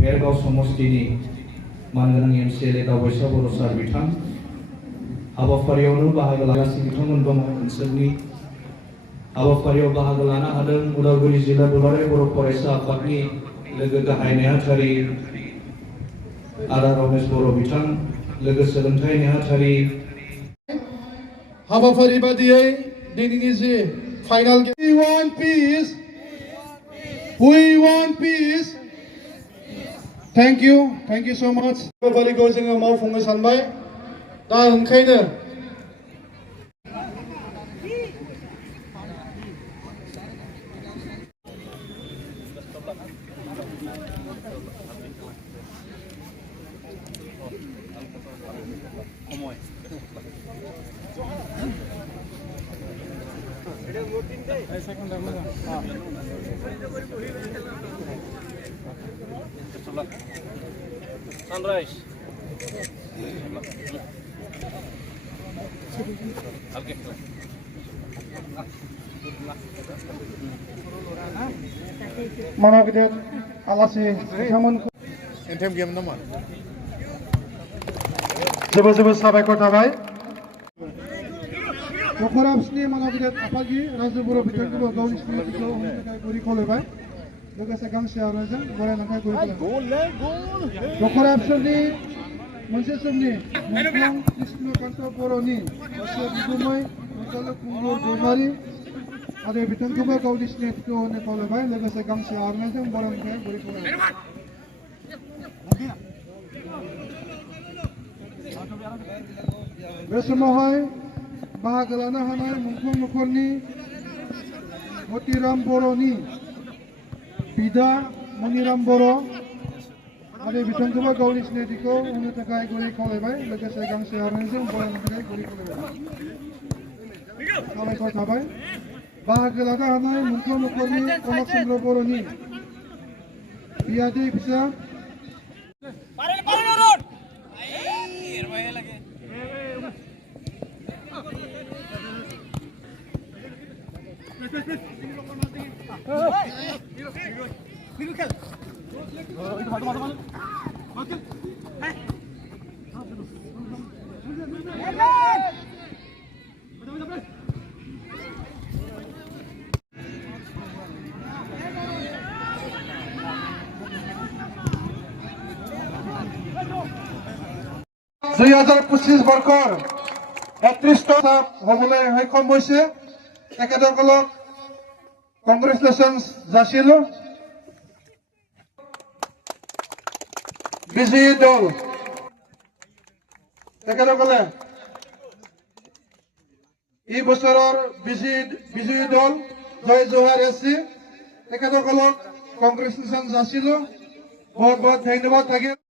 भेरगाव समष्टिनि मानगोनां एमसिएलए दावबायसा बर' सार बिथां हाबाफारियावनो बाहागो लागासिनो बिथांमोन दङ ओनसोलनि हाबाफारियाव बाहागो लानो हादों उदालगुरि जिल्ला दुलाराय बर' फरायसा आफादनि लोगो गाहाय नेहाथारि आदा रमेश बर' बिथां लोगो सोलोंथाइ नेहाथारि हाबाफारि बादियै दिनैनि जे final we want peace thank you so much हाबाफारिखौ जोङो मावफुंनो सानबाय दा ओंखायनो Sunrise. Okay. Mana gideer alasi biथांमोन एन्थेम गेम नामा जोबोर साबायखर थाबाय दखरा बिसिनि mana gideer आफादगिरि राजु बर' बिथांखौबो गावनि सिनायथिखौ होनो थाखाय गुरै खावलायबाय लोगोसे गांसे आर'नाइजों बरायनानै गुरै खावलायबाय दखरा बिसोरनि मोनसे समनि मुंख्लं कृष्णकान्त बर'नि गोसो बिगुमै अनजालु खुंगुर दैमारि आरो बिथांखौबो गावनि सिनायथिखौ होनो खावलायबाय लोगोसे गांसे आर'नाइजों बरायनानै गुरै खावलायबाय बे समावहाय बाहागो लानो हानाय मुंख्लं नखरनि मतिराम बर'नि बिदा मनिराम बर' आरो बिथांखौबो गावनि सिनायथिखौ होनो थाखाय गुरै खावलायबाय लोगोसे गांसे आर'नाइजों बरायनो थाखाय गुरै खावलायबाय साबायखर थाबाय बाहागो लानो हानाय मुंख्लं नखरनि कनक चन्द्र बर'नि बियादै फिसा দুই 2025 বৰ্ষৰ 31টা হ'বলৈ সক্ষম হৈছে তেখেতসকলক কংগ্ৰেচুলেশ্যনছ যাচিলো বিজয়ী দল তেখেতসকলে এই বছৰৰ বিজয়ী দল জয় জোহাৰ এছচি তেখেতসকলক কংগ্ৰেচুলেশ্যনছ যাচিলো বহুত ধন্যবাদ থাকিল